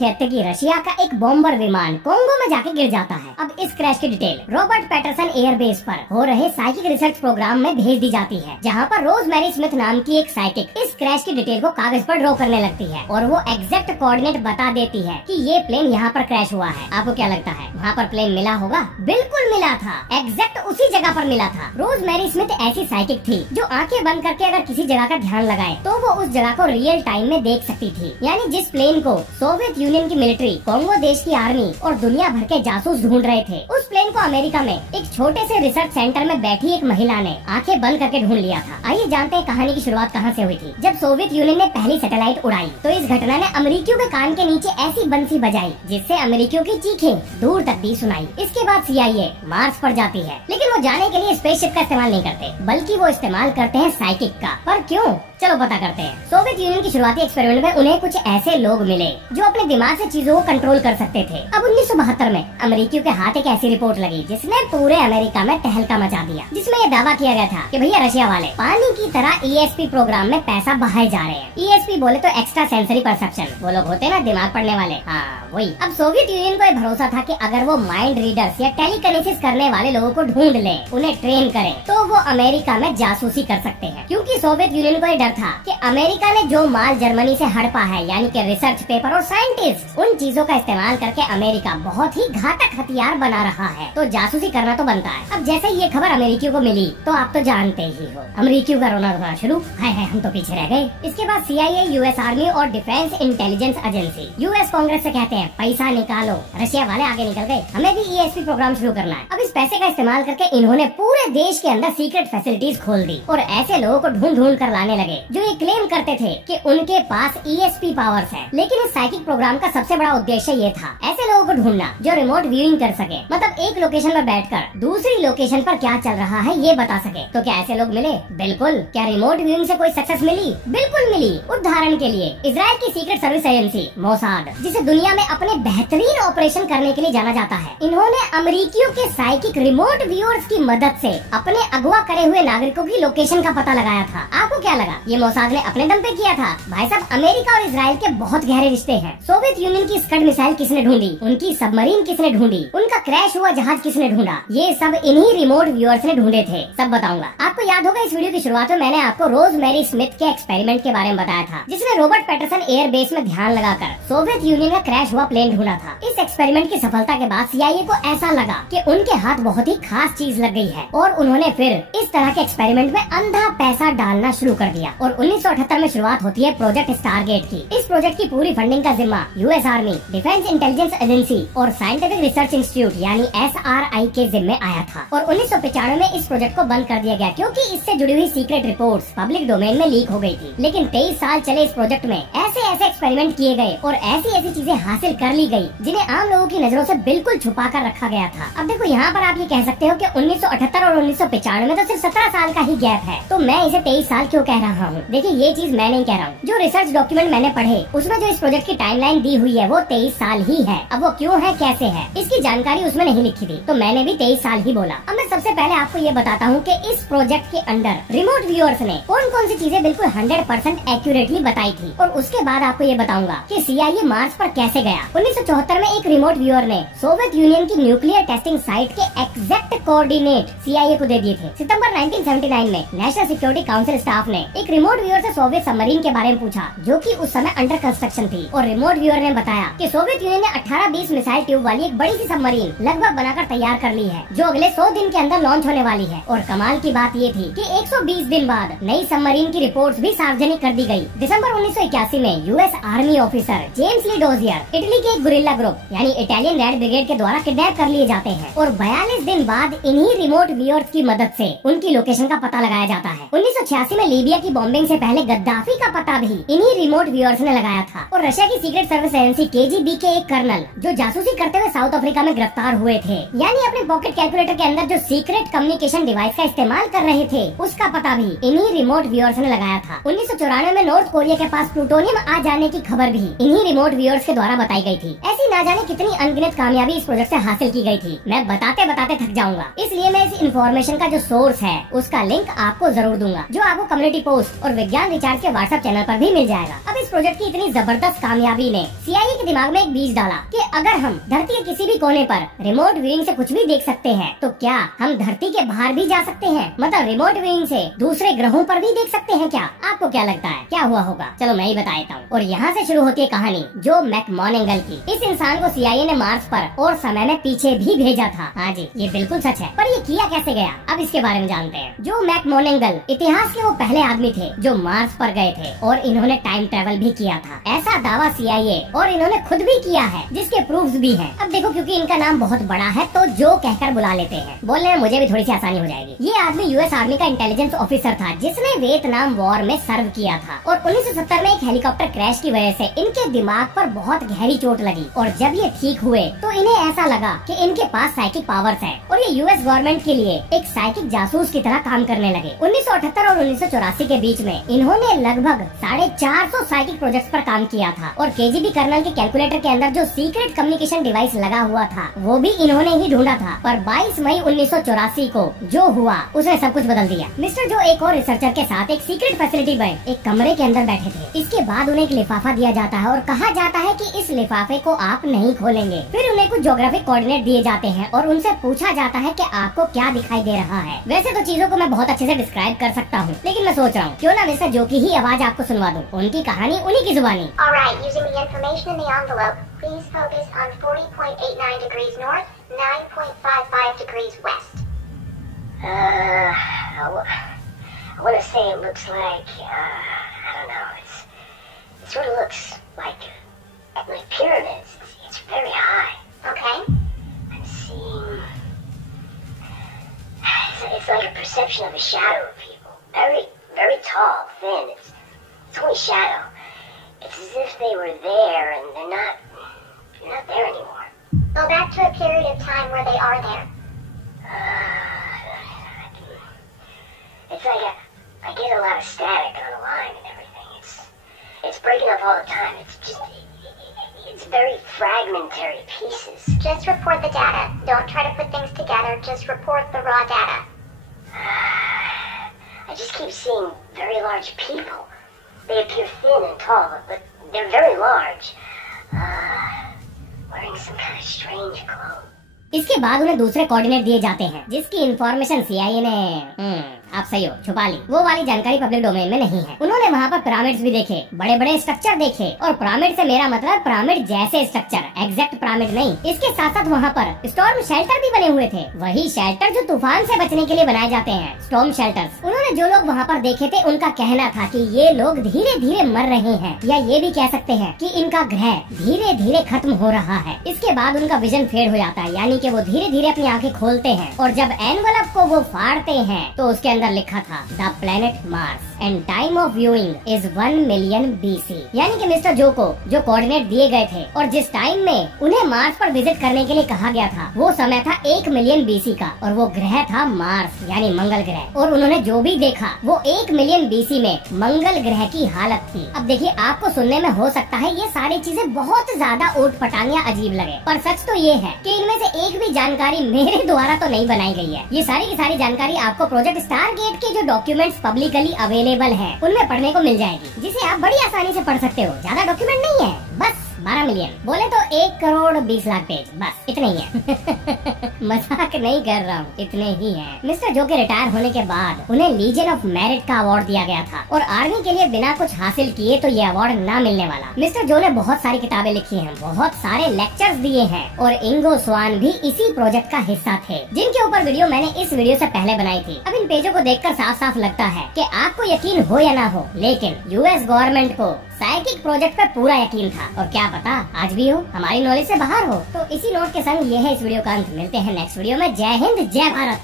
कहते कि रशिया का एक बॉम्बर विमान कोंगो में जाके गिर जाता है। अब इस क्रैश की डिटेल रॉबर्ट पैटरसन एयरबेस पर हो रहे साइकिक रिसर्च प्रोग्राम में भेज दी जाती है, जहाँ पर रोजमेरी स्मिथ नाम की एक साइकिक इस क्रैश की डिटेल को कागज पर ड्रॉ करने लगती है और वो एग्जैक्ट कोऑर्डिनेट बता देती है कि ये प्लेन यहाँ पर क्रैश हुआ है। आपको क्या लगता है वहाँ पर प्लेन मिला होगा? बिल्कुल मिला था, एग्जैक्ट उसी जगह पर मिला था। रोजमेरी स्मिथ ऐसी साइकिक थी जो आंखें बंद करके अगर किसी जगह का ध्यान लगाए तो वो उस जगह को रियल टाइम में देख सकती थी। यानी जिस प्लेन को सोवियत यूनियन की मिलिट्री, कोंगो देश की आर्मी और दुनिया भर के जासूस ढूंढ रहे थे, उस प्लेन को अमेरिका में एक छोटे से रिसर्च सेंटर में बैठी एक महिला ने आंखें बंद करके ढूंढ लिया था। आइए जानते हैं कहानी की शुरुआत कहां से हुई थी। जब सोवियत यूनियन ने पहली सैटेलाइट उड़ाई तो इस घटना ने अमेरिकियों के कान के नीचे ऐसी बंसी बजाई जिससे अमेरिकियों की चीखें दूर तक भी सुनाई। इसके बाद CIA मार्स पर जाती है, लेकिन वो जाने के लिए स्पेसशिप का इस्तेमाल नहीं करते, बल्कि वो इस्तेमाल करते हैं साइकिक का। पर क्यों? चलो पता करते हैं। सोवियत यूनियन की शुरुआती एक्सपेरिमेंट में उन्हें कुछ ऐसे लोग मिले जो अपने दिमाग से चीजों को कंट्रोल कर सकते थे। अब 1972 में अमेरिकियों के हाथ एक ऐसी रिपोर्ट लगी जिसने पूरे अमेरिका में तहलका मचा दिया, जिसमें ये दावा किया गया था कि भैया रशिया वाले पानी की तरह ESP प्रोग्राम में पैसा बहाए जा रहे हैं। ESP बोले तो एक्स्ट्रा सेंसरी परसेप्शन, वो लोग होते ना दिमाग पढ़ने वाले। हाँ वही। अब सोवियत यूनियन को भरोसा था कि अगर वो माइंड रीडर्स या टेलीकिनेसिस करने वाले लोगों को ढूंढ ले, उन्हें ट्रेन करे, तो वो अमेरिका में जासूसी कर सकते हैं। क्योंकि सोवियत यूनियन को ये डर था कि अमेरिका ने जो माल जर्मनी से हड़पा है, यानी कि रिसर्च पेपर और साइंटिस्ट, उन चीजों का इस्तेमाल करके अमेरिका बहुत ही घातक हथियार बना रहा है, तो जासूसी करना तो बनता है। अब जैसे ये खबर अमेरिकियों को मिली तो आप तो जानते ही हो, अमेरिकियों का रोना धोना शुरू। हाय हाय हम तो पीछे रह गए। इसके बाद CIA, US आर्मी और defence intelligence agency US Congress से कहते हैं पैसा निकालो, रशिया वाले आगे निकल गए, हमें भी ESP प्रोग्राम शुरू करना है। अब इस पैसे का इस्तेमाल करके इन्होंने पूरे देश के अंदर सीक्रेट फैसिलिटीज खोल दी और ऐसे लोगों को ढूंढ ढूंढ कर लाने लगे जो ये क्लेम करते थे कि उनके पास ESP पावर्स है। लेकिन इस साइकिक प्रोग्राम का सबसे बड़ा उद्देश्य ये था ऐसे लोगों को ढूंढना जो रिमोट व्यूइंग कर सके, मतलब एक लोकेशन पर बैठकर दूसरी लोकेशन पर क्या चल रहा है ये बता सके। तो क्या ऐसे लोग मिले? बिल्कुल। क्या रिमोट व्यूइंग से कोई सक्सेस मिली? बिल्कुल मिली। उदाहरण के लिए इजराइल की सीक्रेट सर्विस एजेंसी मोसाद, जिसे दुनिया में अपने बेहतरीन ऑपरेशन करने के लिए जाना जाता है, इन्होंने अमेरिकियों के साइकिक रिमोट व्यूअर्स की मदद से अपने अगवा करे हुए नागरिकों की लोकेशन का पता लगाया था। आपको क्या लगा ये मोसाद ने अपने दम पे किया था? भाई साहब, अमेरिका और इजराइल के बहुत गहरे रिश्ते हैं। सोवियत यूनियन की स्कड मिसाइल किसने ढूंढी, उनकी सबमरीन किसने ढूंढी, उनका क्रैश हुआ जहाज किसने ढूंढा, ये सब इन्हीं रिमोट व्यूअर्स ने ढूंढे थे। सब बताऊंगा। आपको याद होगा इस वीडियो की शुरुआत में मैंने आपको रोजमेरी स्मिथ के एक्सपेरिमेंट के बारे में बताया था, जिसने रॉबर्ट पैटरसन एयरबेस में ध्यान लगाकर सोवियत यूनियन का क्रैश हुआ प्लेन ढूंढा था। इस एक्सपेरिमेंट की सफलता के बाद CIA को ऐसा लगा कि उनके हाथ बहुत ही खास चीज लग गई है और उन्होंने फिर इस तरह के एक्सपेरिमेंट में अंधा पैसा डालना शुरू कर दिया और 1978 में शुरुआत होती है प्रोजेक्ट स्टारगेट की। इस प्रोजेक्ट की पूरी फंडिंग का जिम्मा US army, defence intelligence agency और साइंटिफिक रिसर्च इंस्टीट्यूट यानी SRI के जिम्मे आया था और 1995 में इस प्रोजेक्ट को बंद कर दिया गया क्योंकि इससे जुड़ी हुई सीक्रेट रिपोर्ट्स पब्लिक डोमेन में लीक हो गई थी। लेकिन 23 साल चले इस प्रोजेक्ट में ऐसे एक्सपेरिमेंट किए गए और ऐसी चीजें हासिल कर ली गई जिन्हें आम लोगों की नजरों से बिल्कुल छुपा कर रखा गया था। अब देखो यहाँ पर आप ये कह सकते हो कि 1978 और 1995 में तो सिर्फ 17 साल का ही गैप है, तो मैं इसे 23 साल क्यों कह रहा हूँ? देखिए ये चीज मैं नहीं कह रहा हूँ, जो रिसर्च डॉक्यूमेंट मैंने पढ़े उसमें जो इस प्रोजेक्ट की टाइमलाइन दी हुई है वो 23 साल ही है। अब वो क्यों है, कैसे है, इसकी जानकारी उसमें नहीं लिखी थी, तो मैंने भी 23 साल ही बोला। अब मैं सबसे पहले आपको ये बताता हूँ कि इस प्रोजेक्ट के अंदर रिमोट व्यूअर्स ने कौन कौन सी चीजें बिल्कुल 100% एक्यूरेटली बताई थी और उसके बाद आपको ये बताऊंगा कि CIA मार्स पर कैसे गया। 1974 में एक रिमोट व्यूअर ने सोवियत यूनियन की न्यूक्लियर टेस्टिंग साइट के एग्जैक्ट कोऑर्डिनेट CIA को दे दिए थे। सितंबर 1979 में नेशनल सिक्योरिटी काउंसिल स्टाफ ने एक रिमोट व्यूअर से सोवियत सबमरीन के बारे में पूछा जो कि उस समय अंडर कंस्ट्रक्शन थी और रिमोट व्यूअर ने बताया कि सोवियत यूनियन ने 18-20 मिसाइल ट्यूब वाली एक बड़ी सी सबमरीन लगभग बनाकर तैयार कर ली है जो अगले 100 दिन के अंदर लॉन्च होने वाली है। और कमाल की बात ये थी कि 120 दिन बाद नई सबमरीन की रिपोर्ट्स भी सार्वजनिक कर दी गई। दिसंबर 1981 में US आर्मी ऑफिसर जेम्स ली डोजियर इटली के एक गुरिल्ला ग्रुप यानी इटालियन रेड ब्रिगेड के द्वारा किडनैप कर लिए जाते हैं और 42 दिन बाद इन्हीं रिमोट व्यूअर्स की मदद से उनकी लोकेशन का पता लगाया जाता है। 1986 में लीबिया की बॉम्बिंग से पहले गद्दाफी का पता भी इन्हीं रिमोट व्यूअर्स ने लगाया था और रशिया की सीक्रेट सर्विस एजेंसी KGB के एक कर्नल जो जासूसी करते हुए साउथ अफ्रीका में गिरफ्तार हुए थे, यानी अपने पॉकेट कैलकुलेटर के अंदर जो सीक्रेट कम्युनिकेशन डिवाइस का इस्तेमाल कर रहे थे उसका पता भी इन्हीं रिमोट व्यूअर्स ने लगाया था। 1994 में नॉर्थ कोरिया के पास प्लूटोनियम आ जाने की खबर भी इन्हीं रिमोट व्यूअर्स के द्वारा बताई गई थी। ऐसी ना जाने कितनी अनगिनत कामयाबी इस प्रोजेक्ट से हासिल की गई थी, मैं बताते बताते थक जाऊंगा, इसलिए मैं इस इन्फॉर्मेशन का जो सोर्स है उसका लिंक आपको जरूर दूंगा जो आपको कम्युनिटी पोस्ट पोस्ट और विज्ञान रिचार्ज के व्हाट्सएप चैनल पर भी मिल जाएगा। अब इस प्रोजेक्ट की इतनी जबरदस्त कामयाबी ने CIA के दिमाग में एक बीज डाला कि अगर हम धरती के किसी भी कोने पर रिमोट व्यूइंग से कुछ भी देख सकते हैं तो क्या हम धरती के बाहर भी जा सकते हैं, मतलब रिमोट व्यूइंग से दूसरे ग्रहों पर भी देख सकते हैं क्या? आपको क्या लगता है क्या हुआ होगा? चलो मैं ही बता देता हूँ। और यहाँ से शुरू होती है कहानी जो मैकमोनेगल की। इस इंसान को CIA ने मार्स पर और समय में पीछे भी भेजा था। हाँ जी, ये बिल्कुल सच है, पर ये किया कैसे गया, अब इसके बारे में जानते हैं। जो मैकमोनेगल इतिहास के वो पहले आदमी थे जो मार्स पर गए थे और इन्होंने टाइम ट्रेवल भी किया था, ऐसा दावा CIA और इन्होंने खुद भी किया है, जिसके प्रूफ्स भी हैं। अब देखो, क्योंकि इनका नाम बहुत बड़ा है तो जो कहकर बुला लेते हैं, बोलने में मुझे भी थोड़ी सी आसानी हो जाएगी। ये आदमी US आर्मी का इंटेलिजेंस ऑफिसर था जिसने वियतनाम वॉर में सर्व किया था और 1970 में एक हेलीकॉप्टर क्रैश की वजह से इनके दिमाग पर बहुत गहरी चोट लगी और जब ये ठीक हुए तो इन्हें ऐसा लगा कि इनके पास साइकिक पावर्स हैं और ये US गवर्नमेंट के लिए एक साइकिक जासूस की तरह काम करने लगे। 1978 और 1984 के बीच में इन्होंने लगभग 450 साइकिक प्रोजेक्ट्स पर काम किया था और KGB कर्नल के कैलकुलेटर के अंदर जो सीक्रेट कम्युनिकेशन डिवाइस लगा हुआ था वो भी इन्होंने ही ढूंढा था। पर 22 मई 1984 को जो हुआ उसने सब कुछ बदल दिया। मिस्टर जो एक और रिसर्चर के साथ एक सीक्रेट फैसिलिटी में एक कमरे के अंदर बैठे थे। इसके बाद उन्हें एक लिफाफा दिया जाता है और कहा जाता है कि इस लिफाफे को आप नहीं खोलेंगे। फिर उन्हें कुछ ज्योग्राफिक कोऑर्डिनेट दिए जाते हैं और उनसे पूछा जाता है कि आपको क्या दिखाई दे रहा है। वैसे तो चीजों को मैं बहुत अच्छे से डिस्क्राइब कर सकता हूँ, लेकिन मैं सोच रहा हूँ क्यों ना मिस्टर जो की ही आवाज आपको सुनवा दूँ, उनकी कहानी उन्हीं की जुबानी। Alright, using the information in the envelope, please focus on 40.89 degrees north, 9.55 degrees west. I want to say it looks like, I don't know, it sort of looks like pyramids. It's very high. Okay. I'm seeing, it's like a perception of a shadow of people. Very, very tall, thin. It's only shadow. It's as if they were there and they're not there anymore. Go back to a period of time where they are there. It's like I get a lot of static on the line and everything. It's breaking up all the time. It's very fragmentary pieces. Just report the data. Don't try to put things together. Just report the raw data. I just keep seeing very large people. They appear thin and tall, but they're very large. Wearing some kind of strange clothes. इसके बाद उन्हें दूसरे coordinate दिए जाते हैं जिसकी information CIA ने आप सही हो छुपा ली। वो वाली जानकारी पब्लिक डोमेन में नहीं है। उन्होंने वहाँ पर पिरामिड्स भी देखे, बड़े बड़े स्ट्रक्चर देखे, और पिरामिड से मेरा मतलब पिरामिड जैसे स्ट्रक्चर, एग्जैक्ट पिरामिड नहीं। इसके साथ साथ वहाँ पर स्टॉर्म शेल्टर भी बने हुए थे, वही शेल्टर जो तूफान से बचने के लिए बनाए जाते हैं, स्टॉर्म शेल्टर्स। उन्होंने जो लोग वहाँ पर देखे थे उनका कहना था कि ये लोग धीरे धीरे मर रहे हैं, या ये भी कह सकते हैं कि इनका ग्रह धीरे धीरे खत्म हो रहा है। इसके बाद उनका विजन फेड हो जाता है, यानी कि वो धीरे धीरे अपनी आंखें खोलते हैं और जब एनवलप को वो फाड़ते हैं तो उसके अंदर लिखा था the planet Mars and time of viewing is 1 million BC। यानी कि मिस्टर जो को जो कोऑर्डिनेट दिए गए थे और जिस टाइम में उन्हें मार्स पर विजिट करने के लिए कहा गया था वो समय था 1 मिलियन BC का, और वो ग्रह था मार्स यानी मंगल ग्रह। और उन्होंने जो भी देखा वो 1 मिलियन BC में मंगल ग्रह की हालत थी। अब देखिए, आपको सुनने में हो सकता है ये सारी चीजें बहुत ज्यादा ऊट पटांग या अजीब लगे, पर सच तो ये है कि इनमें से एक भी जानकारी मेरे द्वारा तो नहीं बनाई गई है। ये सारी की सारी जानकारी आपको प्रोजेक्ट स्टारगेट के जो डॉक्यूमेंट्स पब्लिकली अवेलेबल है उनमें पढ़ने को मिल जाएगी, जिसे आप बड़ी आसानी से पढ़ सकते हो। ज्यादा डॉक्यूमेंट नहीं है, बस 12 मिलियन, बोले तो 1 करोड़ 20 लाख पेज, बस इतने ही है। मजाक नहीं कर रहा हूँ, इतने ही हैं। मिस्टर जो के रिटायर होने के बाद उन्हें लीजन ऑफ मेरिट का अवार्ड दिया गया था और आर्मी के लिए बिना कुछ हासिल किए तो ये अवार्ड ना मिलने वाला। मिस्टर जो ने बहुत सारी किताबें लिखी हैं, बहुत सारे लेक्चर्स दिए हैं और इंगो स्वान भी इसी प्रोजेक्ट का हिस्सा थे, जिनके ऊपर वीडियो मैंने इस वीडियो से पहले बनाई थी। अब इन पेजों को देखकर साफ साफ लगता है कि आपको यकीन हो या ना हो, लेकिन US गवर्नमेंट को साइकिक प्रोजेक्ट पे पूरा यकीन था, और क्या पता आज भी हो, हमारी नॉलेज से बाहर हो। तो इसी नोट के संग ये है इस वीडियो का अंत। मिलते हैं नेक्स्ट वीडियो में। जय हिंद, जय भारत।